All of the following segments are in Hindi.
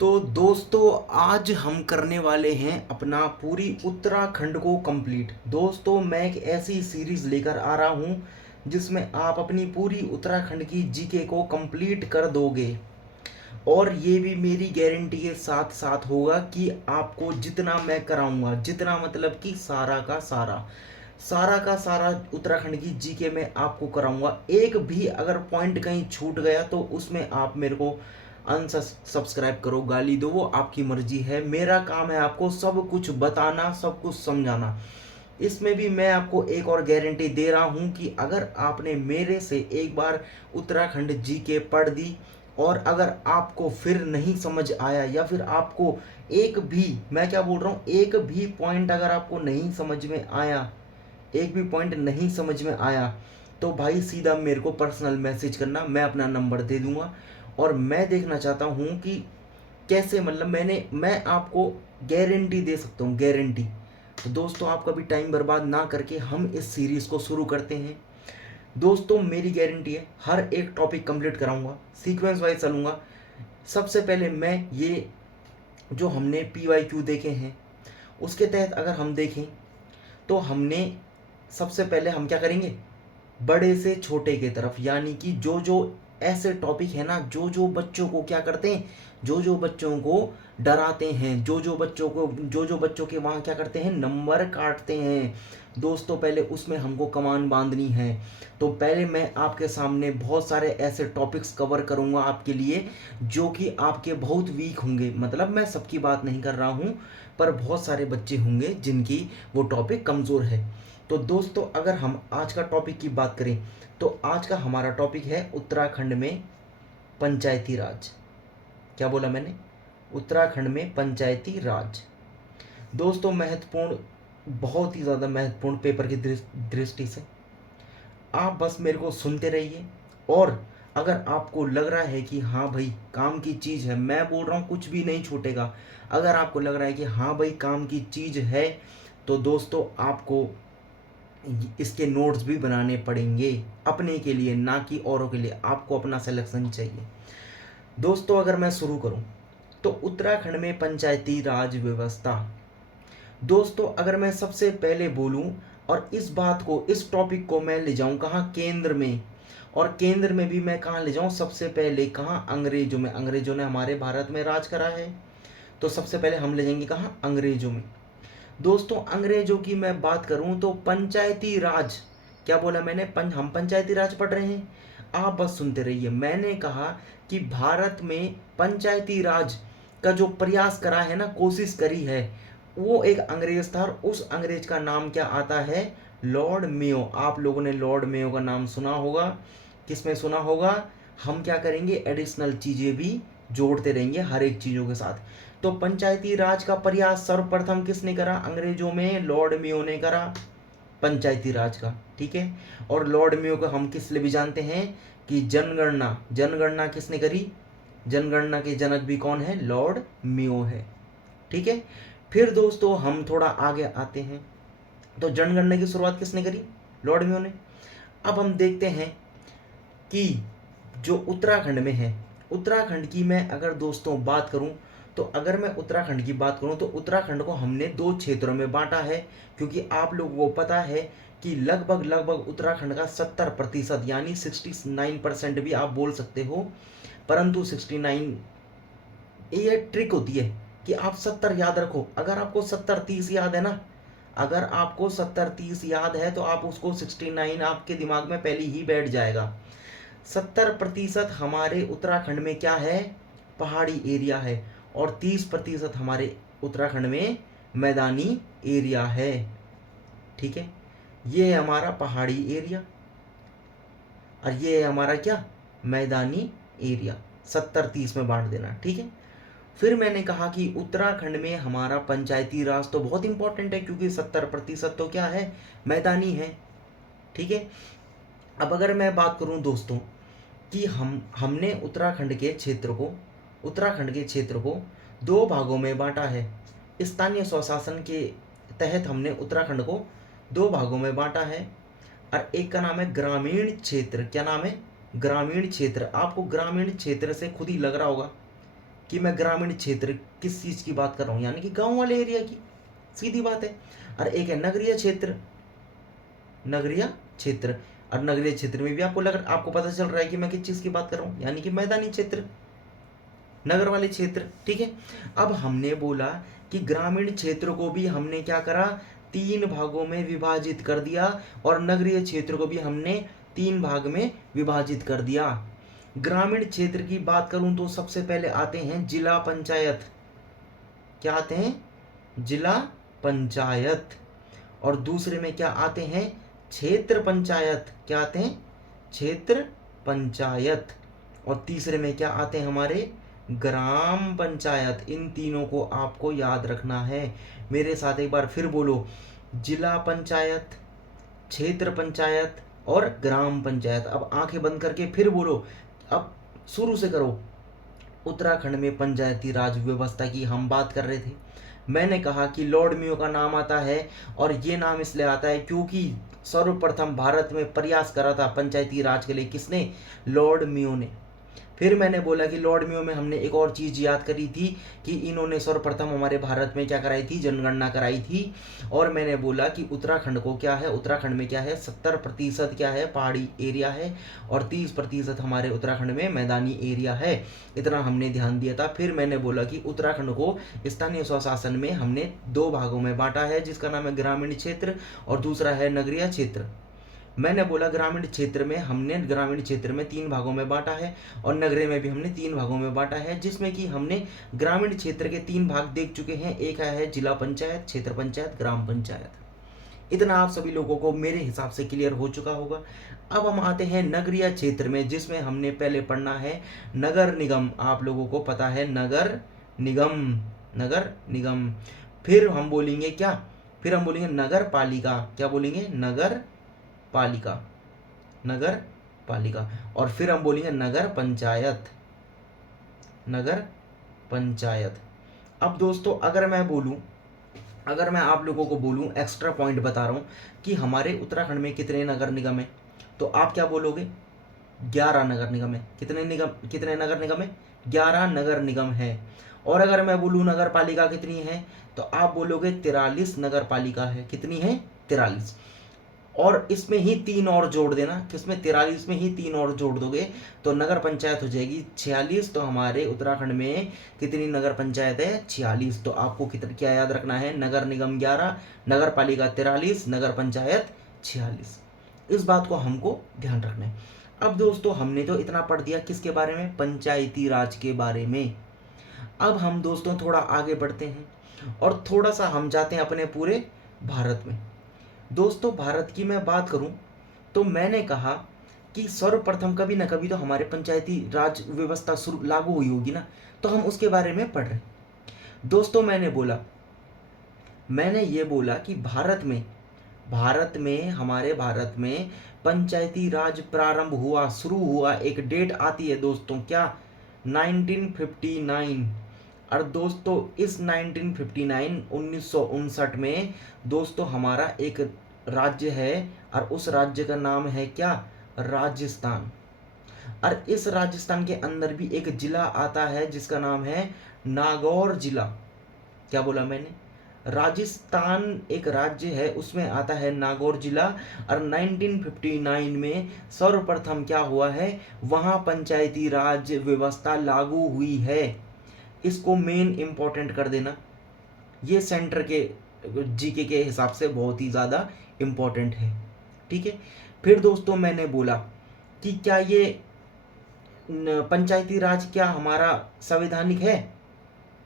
तो दोस्तों आज हम करने वाले हैं अपना पूरी उत्तराखंड को कंप्लीट। दोस्तों मैं एक ऐसी सीरीज लेकर आ रहा हूं जिसमें आप अपनी पूरी उत्तराखंड की जीके को कंप्लीट कर दोगे। और ये भी मेरी गारंटी के साथ साथ होगा कि आपको जितना मैं कराऊंगा, जितना मतलब कि सारा उत्तराखंड की जीके में आपको कराऊंगा। एक भी अगर पॉइंट कहीं छूट गया तो उसमें आप मेरे को अनसब्सक्राइब करो, गाली दो, वो आपकी मर्जी है। मेरा काम है आपको सब कुछ बताना, सब कुछ समझाना। इसमें भी मैं आपको एक और गारंटी दे रहा हूं कि अगर आपने मेरे से एक बार उत्तराखंड जीके पढ़ दी और अगर आपको फिर नहीं समझ आया या फिर आपको एक भी, मैं क्या बोल रहा हूँ, एक भी पॉइंट अगर आपको नहीं समझ में आया, एक भी पॉइंट नहीं समझ में आया, तो भाई सीधा मेरे को पर्सनल मैसेज करना, मैं अपना नंबर दे दूंगा। और मैं देखना चाहता हूँ कि कैसे, मतलब मैं आपको गारंटी दे सकता हूँ, गारंटी। तो दोस्तों आप कभी टाइम बर्बाद ना करके हम इस सीरीज़ को शुरू करते हैं। दोस्तों मेरी गारंटी है हर एक टॉपिक कंप्लीट कराऊंगा, सीक्वेंस वाइज चलूंगा। सबसे पहले मैं ये जो हमने पी वाई क्यू देखे हैं उसके तहत अगर हम देखें तो हमने सबसे पहले हम क्या करेंगे, बड़े से छोटे की तरफ, यानी कि जो जो ऐसे टॉपिक है ना जो जो बच्चों को क्या करते हैं, जो जो बच्चों को डराते हैं, जो जो बच्चों के वहाँ क्या करते हैं, नंबर काटते हैं। दोस्तों पहले उसमें हमको कमान बांधनी है। तो पहले मैं आपके सामने बहुत सारे ऐसे टॉपिक्स कवर करूँगा आपके लिए जो कि आपके बहुत वीक होंगे, मतलब मैं सबकी बात नहीं कर रहा हूँ, पर बहुत सारे बच्चे होंगे जिनकी वो टॉपिक कमज़ोर है। तो दोस्तों अगर हम आज का टॉपिक की बात करें तो आज का हमारा टॉपिक है उत्तराखंड में पंचायती राज। क्या बोला मैंने? उत्तराखंड में पंचायती राज। दोस्तों महत्वपूर्ण, बहुत ही ज़्यादा महत्वपूर्ण पेपर की दृष्टि से आप बस मेरे को सुनते रहिए। और अगर आपको लग रहा है कि हाँ भाई काम की चीज़ है, मैं बोल रहा हूँ कुछ भी नहीं छूटेगा, अगर आपको लग रहा है कि हाँ भाई काम की चीज़ है, तो दोस्तों आपको इसके नोट्स भी बनाने पड़ेंगे अपने के लिए, ना कि औरों के लिए। आपको अपना सिलेक्शन चाहिए। दोस्तों अगर मैं शुरू करूं तो उत्तराखंड में पंचायती राज व्यवस्था। दोस्तों अगर मैं सबसे पहले बोलूं और इस बात को, इस टॉपिक को मैं ले जाऊं कहाँ, केंद्र में। और केंद्र में भी मैं कहाँ ले जाऊं, सबसे पहले कहाँ, अंग्रेजों में। अंग्रेजों ने हमारे भारत में राज करा है, तो सबसे पहले हम ले जाएंगे कहाँ, अंग्रेजों में। दोस्तों अंग्रेजों की मैं बात करूं तो पंचायती राज, क्या बोला मैंने, हम पंचायती राज पढ़ रहे हैं। आप बस सुनते रहिए। मैंने कहा कि भारत में पंचायती राज का जो प्रयास करा है ना, कोशिश करी है, वो एक अंग्रेज था और उस अंग्रेज का नाम क्या आता है, लॉर्ड मेयो। आप लोगों ने लॉर्ड मेयो का नाम सुना होगा, किसमें सुना होगा। हम क्या करेंगे, एडिशनल चीज़ें भी जोड़ते रहेंगे हर एक चीज़ों के साथ। तो पंचायती राज का प्रयास सर्वप्रथम किसने करा, अंग्रेजों में लॉर्ड मेयो ने करा पंचायती राज का, ठीक है। और लॉर्ड मेयो को हम किस लिए भी जानते हैं कि जनगणना, जनगणना किसने करी, जनगणना के जनक भी कौन है, लॉर्ड मेयो है, ठीक है। फिर दोस्तों हम थोड़ा आगे आते हैं, तो जनगणना की शुरुआत किसने करी, लॉर्ड मेयो ने। अब हम देखते हैं कि जो उत्तराखंड में है, उत्तराखंड की मैं अगर दोस्तों बात करूं, तो अगर मैं उत्तराखंड की बात करूं तो उत्तराखंड को हमने दो क्षेत्रों में बांटा है। क्योंकि आप लोगों को पता है कि लगभग लगभग उत्तराखंड का 70% यानी 69% भी आप बोल सकते हो, परंतु 69, ये ट्रिक होती है कि आप 70 याद रखो। अगर आपको 70-30 याद है ना, अगर आपको 70-30 याद है तो आप उसको 69 आपके दिमाग में पहले ही बैठ जाएगा। 70% हमारे उत्तराखंड में क्या है, पहाड़ी एरिया है, और 30% हमारे उत्तराखंड में मैदानी एरिया है, ठीक है। ये है हमारा पहाड़ी एरिया और ये है हमारा क्या, मैदानी एरिया। 70-30 में बांट देना, ठीक है। फिर मैंने कहा कि उत्तराखंड में हमारा पंचायती राज तो बहुत इंपॉर्टेंट है, क्योंकि 70% तो क्या है, मैदानी है, ठीक है। अब अगर मैं बात करूं दोस्तों कि हमने उत्तराखंड के क्षेत्र को दो भागों में बांटा है। स्थानीय स्वशासन के तहत हमने उत्तराखंड को दो भागों में बांटा है, और एक का नाम है ग्रामीण क्षेत्र। क्या नाम है, ग्रामीण क्षेत्र। आपको ग्रामीण क्षेत्र से खुद ही लग रहा होगा कि मैं ग्रामीण क्षेत्र किस चीज़ की बात कर रहा हूँ, यानी कि गांव वाले एरिया की, सीधी बात है। और एक है नगरीय क्षेत्र, नगरीय क्षेत्र। और नगरीय क्षेत्र में भी आपको पता चल रहा है कि मैं किस चीज़ की बात कर रहा हूँ, यानी कि मैदानी क्षेत्र, नगर वाले क्षेत्र। ठीक है, अब हमने बोला कि ग्रामीण क्षेत्र को भी हमने क्या करा, 3 भागों में विभाजित कर दिया, और नगरीय क्षेत्र को भी हमने 3 भाग में विभाजित कर दिया। ग्रामीण क्षेत्र की बात करूं तो सबसे पहले आते हैं जिला पंचायत। क्या आते हैं? जिला पंचायत। और दूसरे में क्या आते हैं? क्षेत्र पंचायत। क्या आते हैं? क्षेत्र पंचायत। और तीसरे में क्या आते हैं हमारे? ग्राम पंचायत। इन तीनों को आपको याद रखना है। मेरे साथ एक बार फिर बोलो, जिला पंचायत, क्षेत्र पंचायत और ग्राम पंचायत। अब आंखें बंद करके फिर बोलो, अब शुरू से करो। उत्तराखंड में पंचायती राज व्यवस्था की हम बात कर रहे थे। मैंने कहा कि लॉर्ड मियो का नाम आता है, और ये नाम इसलिए आता है क्योंकि सर्वप्रथम भारत में प्रयास करा था पंचायती राज के लिए। किसने? लॉर्ड मियो ने। फिर मैंने बोला कि लॉर्ड मियो में हमने एक और चीज़ याद करी थी कि इन्होंने सर्वप्रथम हमारे भारत में क्या कराई थी? जनगणना कराई थी। और मैंने बोला कि उत्तराखंड को क्या है, उत्तराखंड में क्या है, 70% क्या है? पहाड़ी एरिया है, और 30% हमारे उत्तराखंड में मैदानी एरिया है। इतना हमने ध्यान दिया था। फिर मैंने बोला कि उत्तराखंड को स्थानीय स्वशासन में हमने 2 भागों में बांटा है, जिसका नाम है ग्रामीण क्षेत्र और दूसरा है नगरीय क्षेत्र। मैंने बोला ग्रामीण क्षेत्र में हमने ग्रामीण क्षेत्र में 3 भागों में बांटा है, और नगरीय में भी हमने 3 भागों में बांटा है, जिसमें कि हमने ग्रामीण क्षेत्र के 3 भाग देख चुके हैं। एक है जिला पंचायत, क्षेत्र पंचायत, ग्राम पंचायत। इतना आप सभी लोगों को मेरे हिसाब से क्लियर हो चुका होगा। अब हम आते हैं नगरीय क्षेत्र में, जिसमें हमने पहले पढ़ना है नगर निगम। आप लोगों को पता है नगर निगम, नगर निगम। फिर हम बोलेंगे क्या? फिर हम बोलेंगे नगर पालिका। क्या बोलेंगे? नगर पालिका, नगर पालिका। और फिर हम बोलेंगे नगर पंचायत, नगर पंचायत। अब दोस्तों अगर मैं आप लोगों को बोलूं, एक्स्ट्रा पॉइंट बता रहा हूं कि हमारे उत्तराखंड में कितने नगर निगम है, तो आप क्या बोलोगे? 11 नगर निगम है। कितने नगर निगम है? 11 नगर निगम है। और अगर मैं बोलूं नगर पालिका कितनी है, तो आप बोलोगे 43 नगर पालिका है। कितनी है? 43। और इसमें ही 3 और जोड़ देना, किसमें? 43 में ही 3 और जोड़ दोगे तो नगर पंचायत हो जाएगी 46। तो हमारे उत्तराखंड में कितनी नगर पंचायत है? 46। तो आपको क्या याद रखना है? नगर निगम 11, नगर पालिका 43, नगर पंचायत 46। इस बात को हमको ध्यान रखना है। अब दोस्तों हमने तो इतना पढ़ दिया किसके बारे में? पंचायती राज के बारे में। अब हम दोस्तों थोड़ा आगे बढ़ते हैं और थोड़ा सा हम जाते हैं अपने पूरे भारत में। दोस्तों भारत की मैं बात करूं तो मैंने कहा कि सर्वप्रथम कभी ना कभी तो हमारे पंचायती राज व्यवस्था लागू हुई होगी ना, तो हम उसके बारे में पढ़ रहे। दोस्तों मैंने ये बोला कि हमारे भारत में पंचायती राज प्रारंभ हुआ, शुरू हुआ। एक डेट आती है दोस्तों, क्या? 1959। और दोस्तों इस 1959 में दोस्तों हमारा एक राज्य है, और उस राज्य का नाम है क्या? राजस्थान। और इस राजस्थान के अंदर भी एक जिला आता है जिसका नाम है नागौर जिला। क्या बोला मैंने? राजस्थान एक राज्य है, उसमें आता है नागौर जिला। और 1959 में सर्वप्रथम क्या हुआ है? वहां पंचायती राज व्यवस्था लागू हुई है। इसको मेन इंपॉर्टेंट कर देना, ये सेंटर के जीके के हिसाब से बहुत ही ज़्यादा इम्पोर्टेंट है। ठीक है, फिर दोस्तों मैंने बोला कि क्या ये पंचायती राज क्या हमारा संवैधानिक है?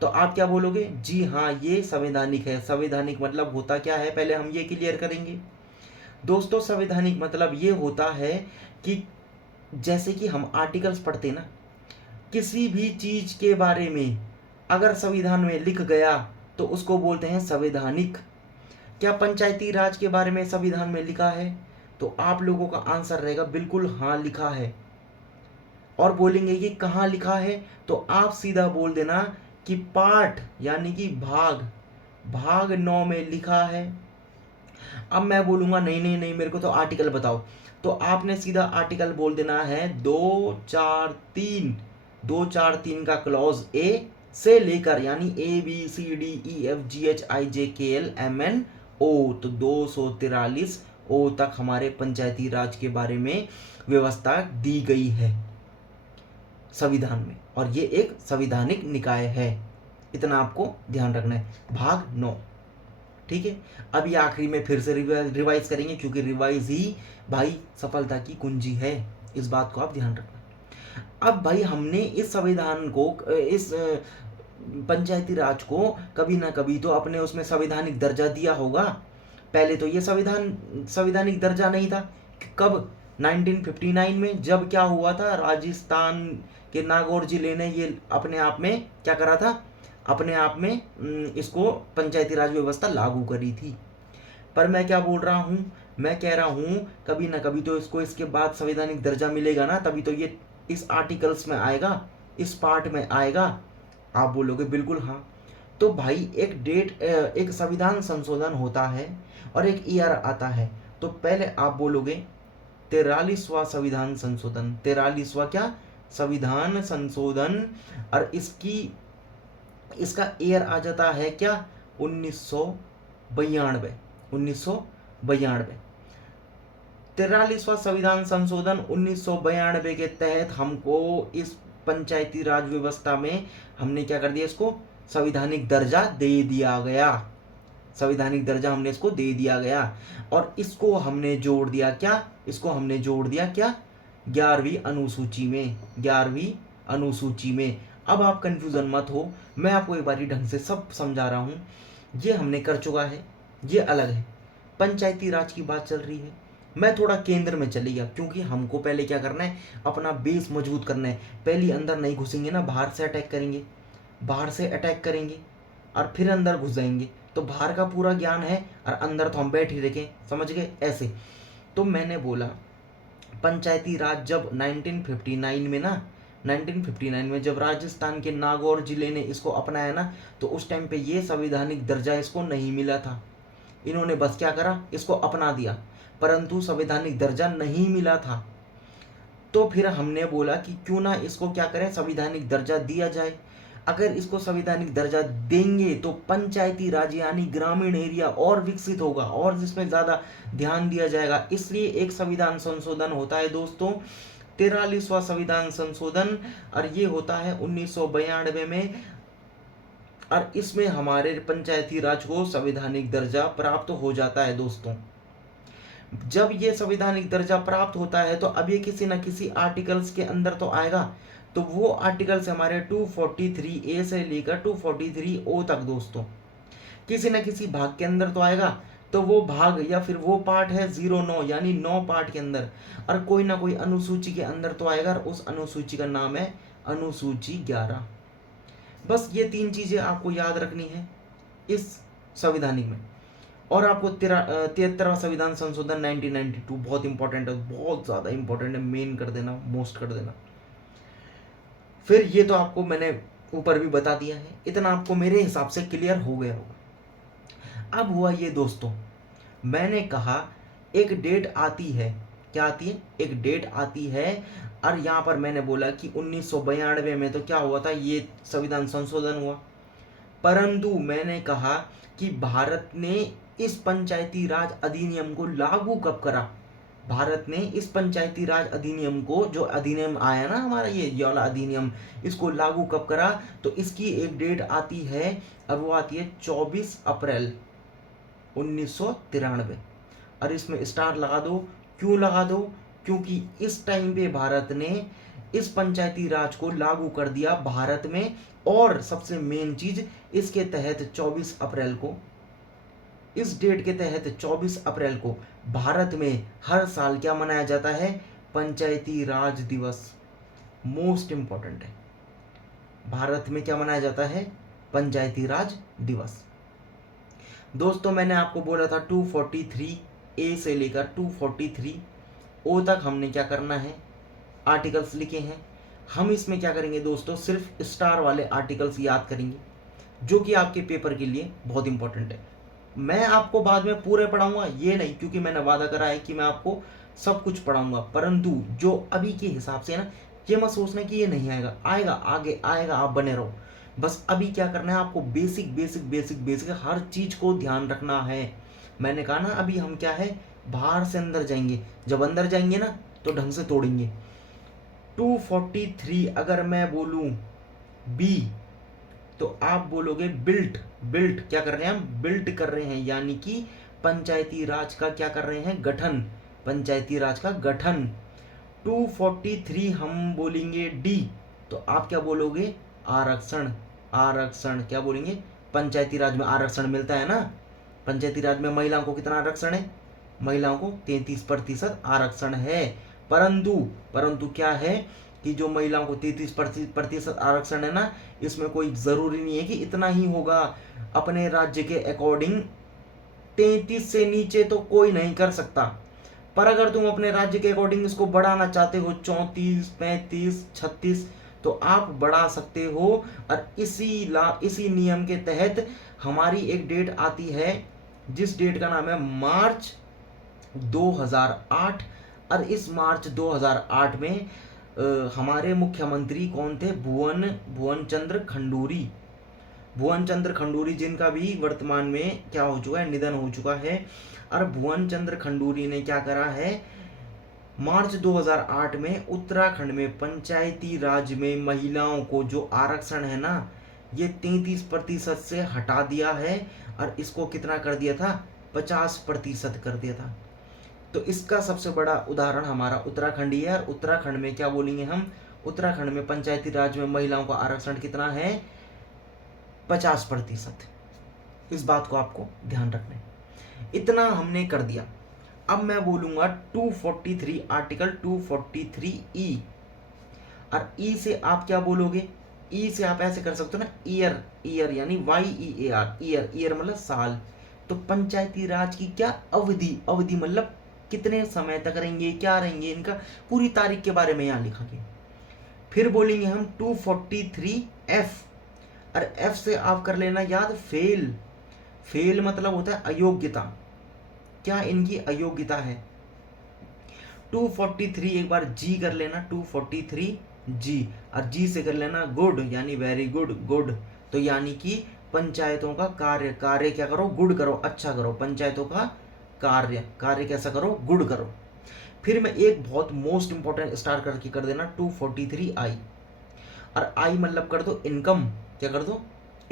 तो आप क्या बोलोगे? जी हाँ, ये संवैधानिक है। संवैधानिक मतलब होता क्या है, पहले हम ये क्लियर करेंगे। दोस्तों संवैधानिक मतलब ये होता है कि जैसे कि हम आर्टिकल्स पढ़ते ना, किसी भी चीज के बारे में अगर संविधान में लिख गया तो उसको बोलते हैं संवैधानिक। क्या पंचायती राज के बारे में संविधान में लिखा है? तो आप लोगों का आंसर रहेगा बिल्कुल हाँ, लिखा है। और बोलेंगे कि कहाँ लिखा है, तो आप सीधा बोल देना कि पार्ट यानी कि भाग 9 में लिखा है। अब मैं बोलूंगा नहीं नहीं नहीं, मेरे को तो आर्टिकल बताओ, तो आपने सीधा आर्टिकल बोल देना है 243 का क्लॉज ए से लेकर यानी ABCDEFGHIJKLMNO तो 243 ओ तक हमारे पंचायती राज के बारे में व्यवस्था दी गई है संविधान में, और ये एक संवैधानिक निकाय है। इतना आपको ध्यान रखना है। भाग 9, ठीक है। अब ये आखिरी में फिर से रिवाइज करेंगे, क्योंकि रिवाइज ही भाई सफलता की कुंजी है, इस बात को आप ध्यान रखना। अब भाई हमने इस संविधान को, इस पंचायती राज को कभी ना कभी तो अपने उसमें संवैधानिक दर्जा दिया होगा। पहले तो ये संवैधानिक दर्जा नहीं था। कब? 1959 में, जब क्या हुआ था, राजस्थान के नागौर जिले ने ये अपने आप में क्या करा था, अपने आप में इसको पंचायती राज व्यवस्था लागू करी थी। पर मैं क्या बोल रहा हूँ, मैं कह रहा हूँ कभी ना कभी तो इसको इसके बाद संवैधानिक दर्जा मिलेगा ना, तभी तो ये इस आर्टिकल्स में आएगा, इस पार्ट में आएगा। आप बोलोगे बिल्कुल हाँ। तो भाई एक संविधान संशोधन होता है और एक ईयर आता है। तो पहले आप बोलोगे 43वां संविधान संशोधन, 43वां क्या संविधान संशोधन, और इसका ईयर आ जाता है क्या 1992। 43वां संविधान संशोधन 1992 के तहत हमको इस पंचायती राज व्यवस्था में हमने क्या कर दिया, इसको संवैधानिक दर्जा दे दिया गया। संवैधानिक दर्जा हमने इसको दे दिया गया, और इसको हमने जोड़ दिया क्या, 11वीं अनुसूची में, 11वीं अनुसूची में। अब आप कंफ्यूजन मत हो, मैं आपको एक बारी ढंग से सब समझा रहा हूँ। ये हमने कर चुका है, ये अलग है। पंचायती राज की बात चल रही है, मैं थोड़ा केंद्र में चली गया, क्योंकि हमको पहले क्या करना है, अपना बेस मजबूत करना है। पहले अंदर नहीं घुसेंगे ना, बाहर से अटैक करेंगे और फिर अंदर घुस जाएंगे, तो बाहर का पूरा ज्ञान है और अंदर तो हम बैठ ही रखें, समझ गए ऐसे। तो मैंने बोला पंचायती राज जब 1959 में जब राजस्थान के नागौर जिले ने इसको अपनाया ना, तो उस टाइम पे ये संवैधानिक दर्जा इसको नहीं मिला था। इन्होंने बस क्या करा, इसको अपना दिया, परंतु संवैधानिक दर्जा नहीं मिला था। तो फिर हमने बोला कि क्यों ना इसको क्या करें, संवैधानिक दर्जा दिया जाए। अगर इसको संवैधानिक दर्जा देंगे तो पंचायती राज यानी ग्रामीण एरिया और विकसित होगा और जिसमें ज़्यादा ध्यान दिया जाएगा। इसलिए एक संविधान संशोधन होता है दोस्तों, 43वां संविधान संशोधन, और ये होता है 1992 में, और इसमें हमारे पंचायती राज को संवैधानिक दर्जा प्राप्त हो जाता है दोस्तों। जब ये संवैधानिक दर्जा प्राप्त होता है तो अब ये किसी न किसी आर्टिकल्स के अंदर तो आएगा, तो वो आर्टिकल्स हमारे 243A से लेकर 243O तक दोस्तों, किसी न किसी भाग के अंदर तो आएगा। तो वो भाग या फिर वो पार्ट है 09 यानी 9 पार्ट के अंदर, और कोई ना कोई अनुसूची के अंदर तो आएगा, और उस अनुसूची का नाम है अनुसूची 11। बस ये 3 चीजें आपको याद रखनी है इस संविधानिक में। और आपको 73वां संविधान संशोधन 1992 बहुत इंपॉर्टेंट है, बहुत ज़्यादा इंपॉर्टेंट है, मेन कर देना, मोस्ट कर देना। फिर ये तो आपको मैंने ऊपर भी बता दिया है, इतना आपको मेरे हिसाब से क्लियर हो गया होगा। अब हुआ ये दोस्तों, मैंने कहा एक डेट आती है, क्या आती है, एक डेट आती है, और यहाँ पर मैंने बोला कि 1992 में तो क्या हुआ था, ये संविधान संशोधन हुआ। परंतु मैंने कहा कि भारत ने इस पंचायती राज अधिनियम को लागू कब करा, भारत ने इस पंचायती राज अधिनियम को, जो अधिनियम आया ना हमारा ये वाला अधिनियम, इसको लागू कब करा, तो इसकी एक डेट आती है, और वो आती है 24 अप्रैल 1993। और इसमें स्टार लगा दो, क्यों लगा दो, क्योंकि इस टाइम पे भारत ने इस पंचायती राज को लागू कर दिया भारत में। और सबसे मेन चीज, इसके तहत 24 अप्रैल को, इस डेट के तहत 24 अप्रैल को भारत में हर साल क्या मनाया जाता है, पंचायती राज दिवस। मोस्ट इंपॉर्टेंट है, भारत में क्या मनाया जाता है, पंचायती राज दिवस। दोस्तों मैंने आपको बोला था 243A से लेकर 243O तक हमने क्या करना है, आर्टिकल्स लिखे हैं। हम इसमें क्या करेंगे दोस्तों, सिर्फ स्टार वाले आर्टिकल्स याद करेंगे, जो कि आपके पेपर के लिए बहुत इंपॉर्टेंट है। मैं आपको बाद में पूरे पढ़ाऊंगा ये नहीं, क्योंकि मैंने वादा करा है कि मैं आपको सब कुछ पढ़ाऊंगा, परंतु जो अभी के हिसाब से ना, ये मत सोचना कि ये नहीं आएगा, आएगा, आगे आएगा, आप बने रहो। बस अभी क्या करना है आपको, बेसिक बेसिक बेसिक बेसिक हर चीज को ध्यान रखना है। मैंने कहा ना अभी हम क्या है, बाहर से अंदर जाएंगे, जब अंदर जाएंगे ना तो ढंग से तोड़ेंगे। 243 अगर मैं बोलूं बी तो आप बोलोगे बिल्ट। बिल्ट क्या कर रहे हैं हम, बिल्ट कर रहे हैं, यानी कि पंचायती राज का क्या कर रहे हैं, गठन, पंचायती राज का गठन। 243 हम बोलेंगे डी तो आप क्या बोलोगे, आरक्षण। आरक्षण क्या बोलेंगे, पंचायती राज में आरक्षण मिलता है ना, पंचायती राज में महिलाओं को कितना आरक्षण है, महिलाओं को 33% आरक्षण है। परंतु परंतु क्या है कि जो महिलाओं को 33% आरक्षण है ना, इसमें कोई जरूरी नहीं है कि इतना ही होगा। अपने राज्य के अकॉर्डिंग 33 से नीचे तो कोई नहीं कर सकता, पर अगर तुम अपने राज्य के अकॉर्डिंग इसको बढ़ाना चाहते हो 34, 35, 36 तो आप बढ़ा सकते हो। और इसी नियम के तहत हमारी एक डेट आती है, जिस डेट का नाम है मार्च 2008। और इस मार्च 2008 में हमारे मुख्यमंत्री कौन थे, भुवन चंद्र खंडूरी। भुवन चंद्र खंडूरी जिनका भी वर्तमान में क्या हो चुका है, निधन हो चुका है। और भुवन चंद्र खंडूरी ने क्या करा है, मार्च 2008 में उत्तराखंड में पंचायती राज में महिलाओं को जो आरक्षण है ना, ये 33% से हटा दिया है और इसको कितना कर दिया था, 50% कर दिया था। तो इसका सबसे बड़ा उदाहरण हमारा उत्तराखंड ही है। और उत्तराखंड में क्या बोलेंगे हम, उत्तराखंड में पंचायती राज में महिलाओं का आरक्षण कितना है, 50%। इस बात को आपको ध्यान रखना है। इतना हमने कर दिया। अब मैं बोलूंगा 243 आर्टिकल 243 ई। और ई से आप क्या बोलोगे, ई से आप ऐसे कर सकते हो ना, ईयर। ईयर यानी YEAR, ईयर। ईयर मतलब साल। तो पंचायती राज की क्या अवधि, अवधि मतलब कितने समय तक रहेंगे, क्या रहेंगे, इनका पूरी तारीख के बारे में यहाँ लिखा गया। फिर बोलेंगे हम 243F। और एफ से आप कर लेना याद, फेल। फेल मतलब होता है अयोग्यता, क्या इनकी अयोग्यता है। 243 एक बार जी कर लेना, 243 जी। और जी से कर लेना गुड, यानी वेरी गुड, गुड। तो यानी कि पंचायतों का कार्य, कार्य क्या करो, गुड करो, अच्छा करो। पंचायतों का कार्य, कार्य कैसा करो, गुड करो। फिर मैं एक बहुत मोस्ट इंपॉर्टेंट स्टार करके कर देना 243 आई। और आई मतलब कर दो इनकम, क्या कर दो,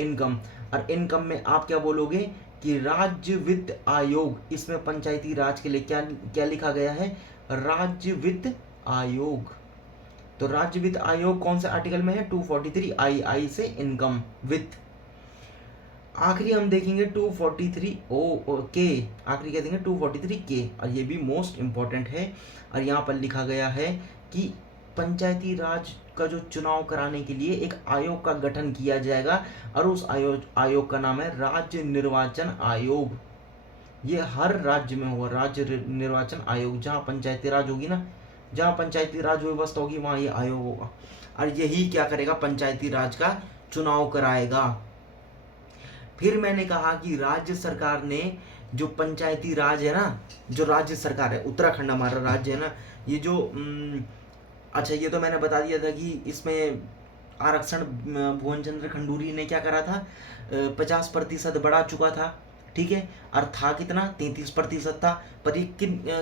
इनकम। और इनकम में आप क्या बोलोगे कि राज्य वित्त आयोग, इसमें पंचायती राज के लिए क्या क्या लिखा गया है, राज्य वित्त आयोग। तो राज्य वित्त आयोग कौन से आर्टिकल में है, 243 आई। आई से इनकम, वित्त। आखिरी हम देखेंगे 243 ओ के, आखिरी क्या देंगे 243 के। और ये भी मोस्ट इंपॉर्टेंट है। और यहाँ पर लिखा गया है कि पंचायती राज का जो चुनाव कराने के लिए एक आयोग का गठन किया जाएगा और उस आयोग का नाम है राज्य निर्वाचन आयोग। ये हर राज्य में होगा, राज्य निर्वाचन आयोग। जहाँ पंचायती राज होगी ना, जहाँ पंचायती राज व्यवस्था होगी वहाँ ये आयोग होगा। और यही क्या करेगा, पंचायती राज का चुनाव कराएगा। फिर मैंने कहा कि राज्य सरकार ने जो पंचायती राज है ना, जो राज्य सरकार है, उत्तराखंड हमारा राज्य है ना, ये जो अच्छा ये तो मैंने बता दिया था कि इसमें आरक्षण भुवन चंद्र खंडूरी ने क्या करा था, 50% बढ़ा चुका था, ठीक है। और था कितना, 33% था। पर ये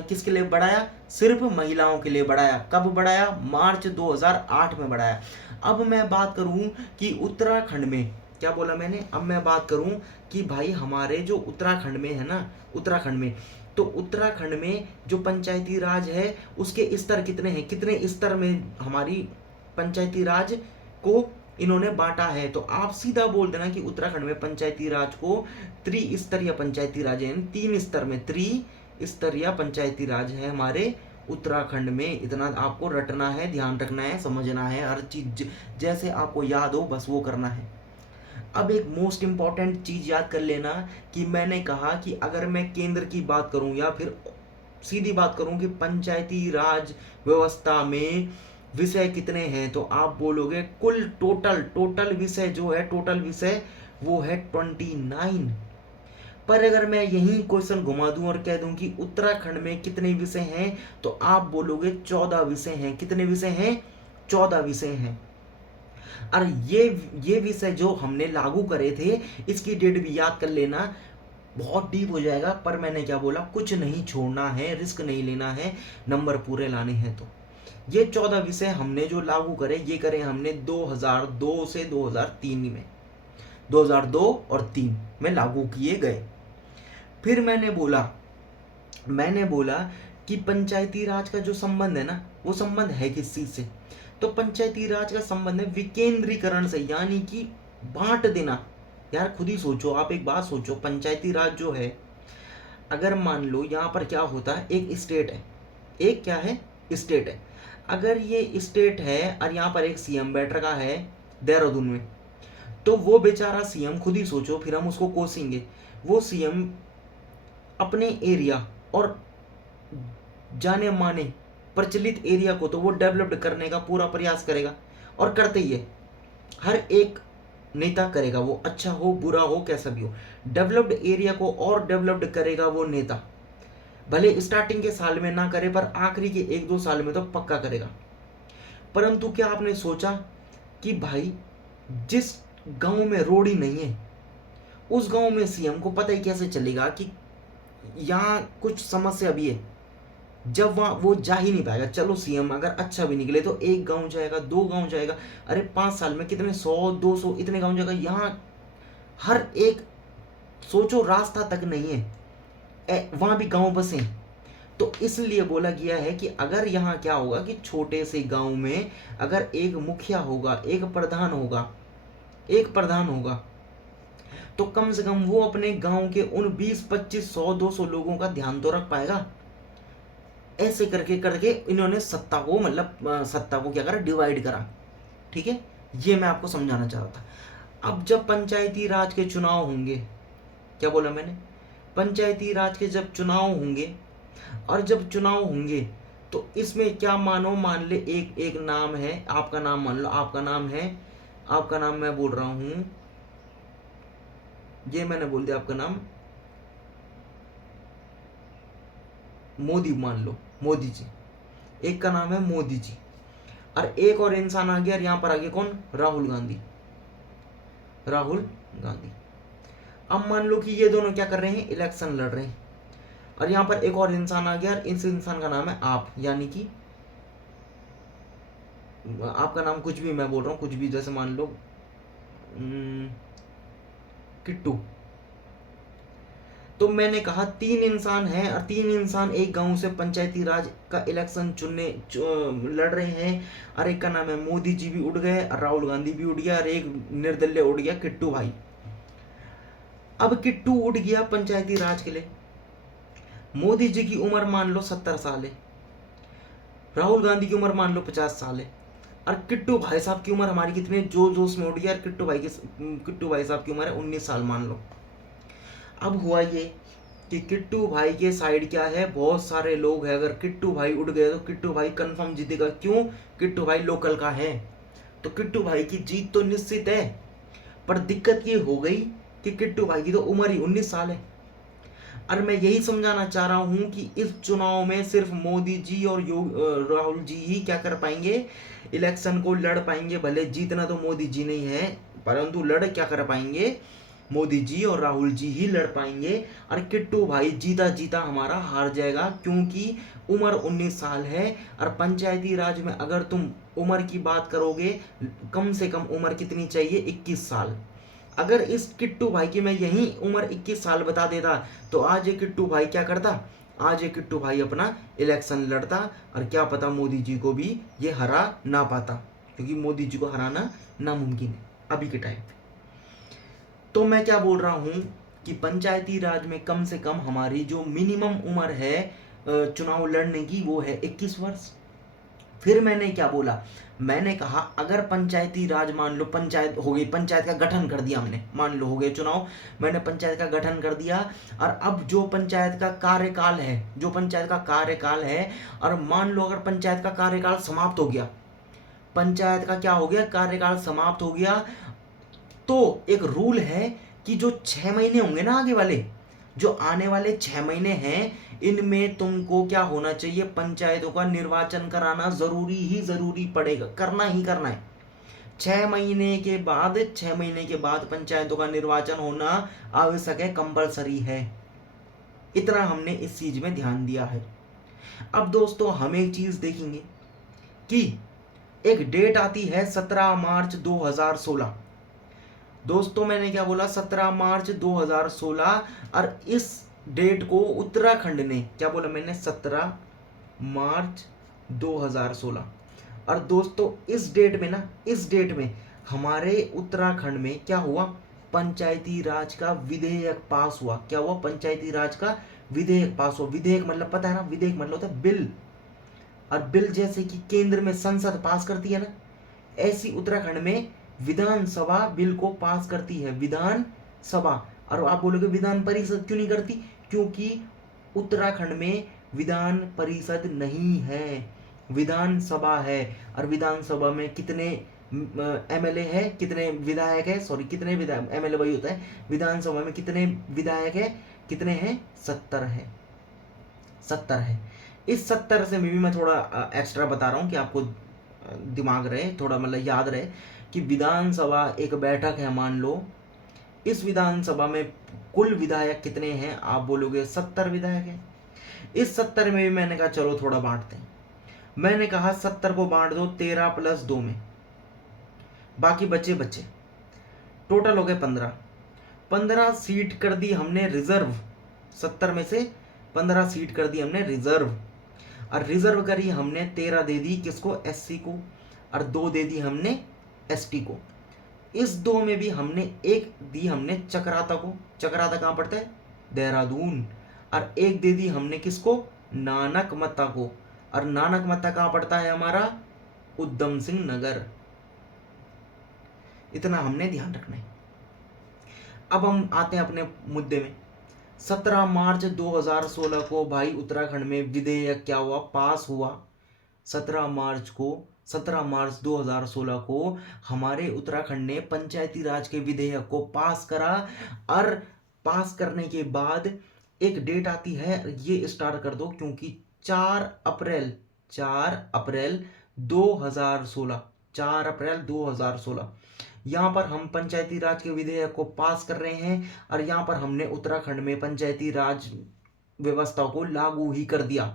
किसके लिए बढ़ाया, सिर्फ महिलाओं के लिए बढ़ाया। कब बढ़ाया, मार्च 2008 में बढ़ाया। अब मैं बात करूं कि उत्तराखंड में क्या बोला मैंने, अब मैं बात करूं कि भाई हमारे जो उत्तराखंड में है ना, उत्तराखंड में, तो उत्तराखंड में जो पंचायती राज है उसके स्तर कितने हैं, कितने स्तर में हमारी पंचायती राज को इन्होंने बांटा है। तो आप सीधा बोल देना कि उत्तराखंड में पंचायती राज को त्रिस्तरीय पंचायती राज है, 3 स्तर में त्रिस्तरीय पंचायती राज है हमारे उत्तराखंड में। इतना आपको रटना है, ध्यान रखना है, समझना है, हर चीज जैसे आपको याद हो बस वो करना है। अब एक मोस्ट इंपॉर्टेंट चीज याद कर लेना कि मैंने कहा कि अगर मैं केंद्र की बात करूं या फिर सीधी बात करूं कि पंचायती राज व्यवस्था में विषय कितने हैं, तो आप बोलोगे कुल टोटल विषय जो है, टोटल विषय वो है 29। पर अगर मैं यही क्वेश्चन घुमा दूं और कह दूं कि उत्तराखंड में कितने विषय हैं, तो आप बोलोगे 14 विषय हैं। कितने विषय हैं, 14 विषय हैं। और ये विषय जो हमने लागू करे थे, इसकी डेट भी याद कर लेना, बहुत डीप हो जाएगा। पर मैंने क्या बोला, कुछ नहीं छोड़ना है, रिस्क नहीं लेना है, नंबर पूरे लाने हैं। तो ये 14 विषय हमने जो लागू करे, ये करे हमने 2002 से 2003 में, 2002 और 3 में लागू किए गए। फिर मैंने बोला कि पंचायती राज का जो संबंध है ना, वो संबंध है किस चीज से? तो पंचायती राज का संबंध है विकेंद्रीकरण से, यानी कि बांट देना। यार खुद ही सोचो, आप एक बात सोचो, पंचायती राज जो है, अगर मान लो यहाँ पर क्या होता है, एक स्टेट है, एक क्या है, स्टेट है। अगर ये स्टेट है और यहाँ पर एक सीएम बैठ रखा है देहरादून में, तो वो बेचारा सीएम, खुद ही सोचो, फिर हम उसको कोसेंगे, वो सीएम अपने एरिया और जाने माने प्रचलित एरिया को तो वो डेवलप्ड करने का पूरा प्रयास करेगा, और करते ही है, हर एक नेता करेगा, वो अच्छा हो बुरा हो कैसा भी हो, डेवलप्ड एरिया को और डेवलप्ड करेगा वो नेता। भले स्टार्टिंग के साल में ना करे, पर आखिरी के 1-2 साल में तो पक्का करेगा। परंतु क्या आपने सोचा कि भाई जिस गांव में रोड ही नहीं है, उस गांव में सीएम को पता ही कैसे चलेगा कि यहाँ कुछ समस्या भी है, जब वहाँ वो जा ही नहीं पाएगा। चलो सीएम अगर अच्छा भी निकले तो 1 गांव जाएगा, 2 गांव जाएगा, अरे 5 साल में कितने 100-200 इतने गांव जाएगा। यहाँ हर एक सोचो रास्ता तक नहीं है, वहाँ भी गांव बसे। तो इसलिए बोला गया है कि अगर यहाँ क्या होगा कि छोटे से गांव में अगर एक मुखिया होगा, एक प्रधान होगा, तो कम से कम वो अपने गांव के उन 20-25-100-200 लोगों का ध्यान तो रख पाएगा। ऐसे करके करके इन्होंने सत्ता को, मतलब सत्ता को क्या करा, डिवाइड करा। ठीक है, ये मैं आपको समझाना चाह रहा था। अब जब पंचायती राज के चुनाव होंगे, क्या बोला मैंने, पंचायती राज के जब चुनाव होंगे, और जब चुनाव होंगे तो इसमें क्या मान ले, एक नाम है, आपका नाम मान लो, आपका नाम मैं बोल रहा हूं, ये मैंने बोल दिया आपका नाम मोदी, मान लो मोदी जी, एक का नाम है मोदी जी, और एक और इंसान आ गया, और यहां पर आ गया कौन, राहुल गांधी। अब मान लो कि ये दोनों क्या कर रहे हैं, इलेक्शन लड़ रहे हैं, और यहां पर एक और इंसान आ गया, और इस इंसान का नाम है आप, यानी कि आपका नाम कुछ भी मैं बोल रहा हूं, कुछ भी, जैसे मान लो किट्टू। तो मैंने कहा 3 इंसान हैं, और 3 इंसान एक गांव से पंचायती राज का इलेक्शन लड़ रहे हैं, और एक का नाम है मोदी जी भी उड़ गए, और राहुल गांधी भी उड़ गया, और एक निर्दलीय उड़ गया, किट्टू भाई। अब किट्टू उड़ गया पंचायती राज के लिए। मोदी जी की उम्र मान लो 70 साल है, राहुल गांधी की उम्र मान लो 50 साल है, और किट्टू भाई साहब की उम्र हमारी कितनी है, जोश में उड़ गया, और किट्टू भाई साहब की उम्र है 19 साल मान लो। अब हुआ ये कि किट्टू भाई के साइड क्या है, बहुत सारे लोग हैं, अगर किट्टू भाई उड़ गए तो किट्टू भाई कंफर्म जीतेगा। क्यों? किट्टू भाई लोकल का है, तो किट्टू भाई की जीत तो निश्चित है। पर दिक्कत ये हो गई कि किट्टू भाई की तो उम्र ही 19 साल है। और मैं यही समझाना चाह रहा हूं कि इस चुनाव में सिर्फ मोदी जी और राहुल जी ही क्या कर पाएंगे, इलेक्शन को लड़ पाएंगे। भले जीतना तो मोदी जी नहीं है, परंतु लड़ क्या कर पाएंगे, मोदी जी और राहुल जी ही लड़ पाएंगे। और किट्टू भाई जीता जीता हमारा हार जाएगा, क्योंकि उम्र 19 साल है। और पंचायती राज में अगर तुम उम्र की बात करोगे, कम से कम उम्र कितनी चाहिए, 21 साल। अगर इस किट्टू भाई की मैं यही उम्र 21 साल बता देता, तो आज ये किट्टू भाई क्या करता, आज ये किट्टू भाई अपना इलेक्शन लड़ता, और क्या पता मोदी जी को भी ये हरा ना पाता, क्योंकि मोदी जी को हराना नामुमकिन है अभी के टाइम पे। तो मैं क्या बोल रहा हूं कि पंचायती राज में कम से कम हमारी जो मिनिमम उम्र है चुनाव लड़ने की, वो है 21 वर्ष। फिर मैंने क्या बोला, मैंने कहा अगर पंचायती राज, मान लो पंचायत हो गई, पंचायत का गठन कर दिया हमने, मान लो हो गए चुनाव, मैंने पंचायत का गठन कर दिया, और अब जो पंचायत का कार्यकाल है, और मान लो अगर पंचायत का कार्यकाल समाप्त हो गया, पंचायत का क्या हो गया, कार्यकाल समाप्त हो गया, तो एक रूल है कि जो 6 महीने होंगे ना, आगे वाले जो आने वाले 6 महीने हैं, इनमें तुमको क्या होना चाहिए, पंचायतों का निर्वाचन कराना जरूरी पड़ेगा, करना ही करना है। 6 महीने के बाद 6 महीने के बाद पंचायतों का निर्वाचन होना आवश्यक है, कंपलसरी है। इतना हमने इस चीज में ध्यान दिया है। अब दोस्तों हम एक चीज देखेंगे कि एक डेट आती है 17 मार्च 2016। दोस्तों मैंने क्या बोला, 17 मार्च 2016, और इस डेट को उत्तराखंड ने क्या बोला, मैंने 17 मार्च 2016। और दोस्तों इस डेट में ना, इस डेट में हमारे उत्तराखंड में क्या हुआ, पंचायती राज का विधेयक पास हुआ। क्या हुआ, पंचायती राज का विधेयक पास हुआ। विधेयक मतलब पता है ना, विधेयक मतलब होता है बिल। और बिल जैसे कि केंद्र में संसद पास करती है ना, ऐसी उत्तराखंड में विधानसभा बिल को पास करती है, विधानसभा। और आप बोलोगे विधान परिषद क्यों नहीं करती, क्योंकि उत्तराखंड में विधान परिषद नहीं है, विधानसभा है। और विधानसभा में कितने एमएलए है, कितने विधायक है, सॉरी कितने विधायक, एमएलए वही होता है। विधानसभा में कितने विधायक है, कितने हैं, 70 है, 70 है। इस 70 से भी मैं थोड़ा एक्स्ट्रा बता रहा हूँ कि आपको दिमाग रहे, थोड़ा मतलब याद रहे कि विधानसभा एक बैठक है, मान लो इस विधानसभा में कुल विधायक कितने हैं, आप बोलोगे 70 विधायक हैं। इस 70 में भी मैंने कहा चलो थोड़ा बांटते हैं। मैंने कहा 70 को बांट दो 13 + 2 में, बाकी बचे बच्चे टोटल हो गए 15। 15 सीट कर दी हमने रिजर्व, 70 में से 15 सीट कर दी हमने रिजर्व। और रिजर्व करी हमने 13 दे दी किसको, एससी को, और 2 दे दी हमने एसटी को। इस 2 में भी हमने एक दी हमने चक्राता को। चक्राता कहाँ पड़ता है, देहरादून। और एक दे दी हमने किसको, नानकमत्ता को। और नानकमत्ता कहाँ पड़ता है हमारा, उधम सिंह नगर। इतना हमने ध्यान रखना है। अब हम आते हैं अपने मुद्दे में। 17 मार्च 2016 को भाई उत्तराखंड में विधेयक क्या हुआ, पास हुआ। 17 मार्च 2016 को हमारे उत्तराखंड ने पंचायती राज के विधेयक को पास करा। और पास करने के बाद एक डेट आती है, ये स्टार्ट कर दो क्योंकि 4 अप्रैल 2016, 4 अप्रैल 2016 यहाँ पर हम पंचायती राज के विधेयक को पास कर रहे हैं। और यहाँ पर हमने उत्तराखंड में पंचायती राज व्यवस्था को लागू ही कर दिया।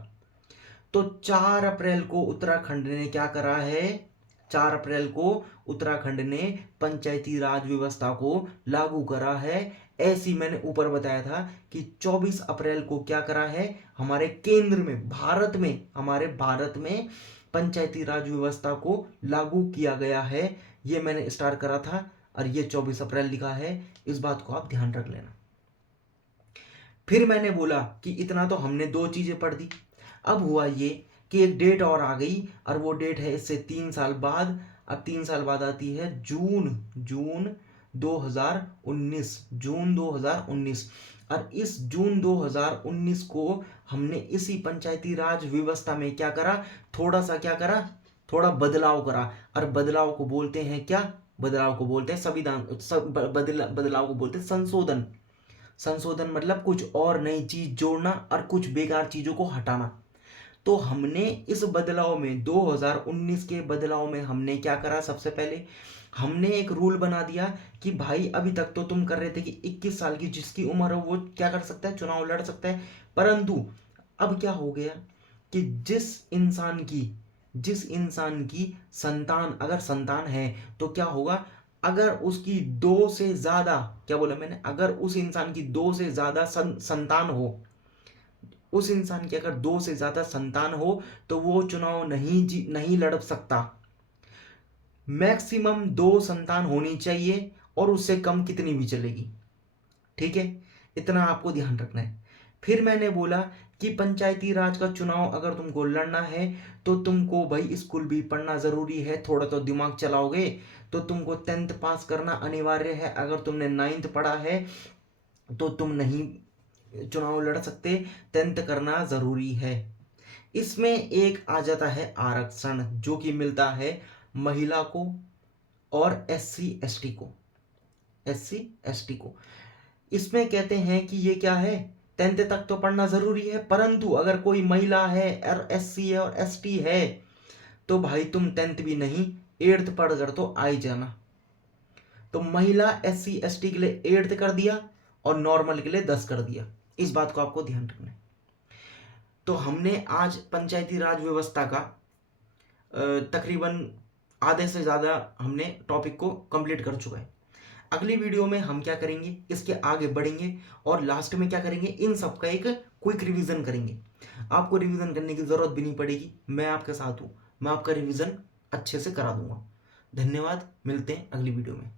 तो 4 अप्रैल को उत्तराखंड ने क्या करा है, 4 अप्रैल को उत्तराखंड ने पंचायती राज व्यवस्था को लागू करा है। ऐसी मैंने ऊपर बताया था कि 24 अप्रैल को क्या करा है, हमारे केंद्र में, हमारे भारत में पंचायती राज व्यवस्था को लागू किया गया है। ये मैंने स्टार्ट करा था और ये 24 अप्रैल लिखा है, इस बात को आप ध्यान रख लेना। फिर मैंने बोला कि इतना तो हमने 2 चीजें पढ़ दी। अब हुआ ये कि एक डेट और आ गई, और वो डेट है इससे 3 साल बाद। अब 3 साल बाद आती है जून 2019। और इस जून 2019 को हमने इसी पंचायती राज व्यवस्था में क्या करा, थोड़ा बदलाव करा। और बदलाव को बोलते हैं क्या, बदलाव को बोलते हैं संविधान, बदलाव को बोलते हैं संशोधन। संशोधन मतलब कुछ और नई चीज जोड़ना और कुछ बेकार चीजों को हटाना। तो हमने इस बदलाव में 2019 के बदलाव में हमने क्या करा, सबसे पहले हमने एक रूल बना दिया कि भाई अभी तक तो तुम कर रहे थे कि 21 साल की जिसकी उम्र हो वो क्या कर सकता है, चुनाव लड़ सकता है। परंतु अब क्या हो गया कि जिस इंसान की संतान, अगर संतान है तो क्या होगा, अगर उसकी 2 से ज्यादा, क्या बोला मैंने, अगर उस इंसान की 2 से ज्यादा संतान हो, उस इंसान की अगर 2 से ज्यादा संतान हो तो वो चुनाव नहीं लड़ सकता। मैक्सिमम 2 संतान होनी चाहिए और उससे कम कितनी भी चलेगी, ठीक है, इतना आपको ध्यान रखना है। फिर मैंने बोला कि पंचायती राज का चुनाव अगर तुमको लड़ना है तो तुमको भाई स्कूल भी पढ़ना जरूरी है, थोड़ा तो दिमाग चलाओगे तो तुमको 10th पास करना अनिवार्य है। अगर तुमने 9th पढ़ा है तो तुम नहीं चुनाव लड़ सकते, 10th करना जरूरी है। इसमें एक आ जाता है आरक्षण, जो कि मिलता है महिला को और SC ST को। इसमें कहते हैं कि ये क्या है, 10th तक तो पढ़ना जरूरी है, परंतु अगर कोई महिला है और SC है और ST है तो भाई तुम 10th भी नहीं 8th पढ़कर तो आ ही जाना। तो महिला SC ST के लिए 8th कर दिया और नॉर्मल के लिए 10 कर दिया। इस बात को आपको ध्यान रखना है। तो हमने आज पंचायती राज व्यवस्था का तकरीबन आधे से ज़्यादा हमने टॉपिक को कंप्लीट कर चुका है। अगली वीडियो में हम क्या करेंगे, इसके आगे बढ़ेंगे और लास्ट में क्या करेंगे, इन सब का एक क्विक रिवीजन करेंगे। आपको रिवीजन करने की ज़रूरत भी नहीं पड़ेगी, मैं आपके साथ हूँ, मैं आपका रिवीजन अच्छे से करा दूंगा। धन्यवाद, मिलते हैं अगली वीडियो में।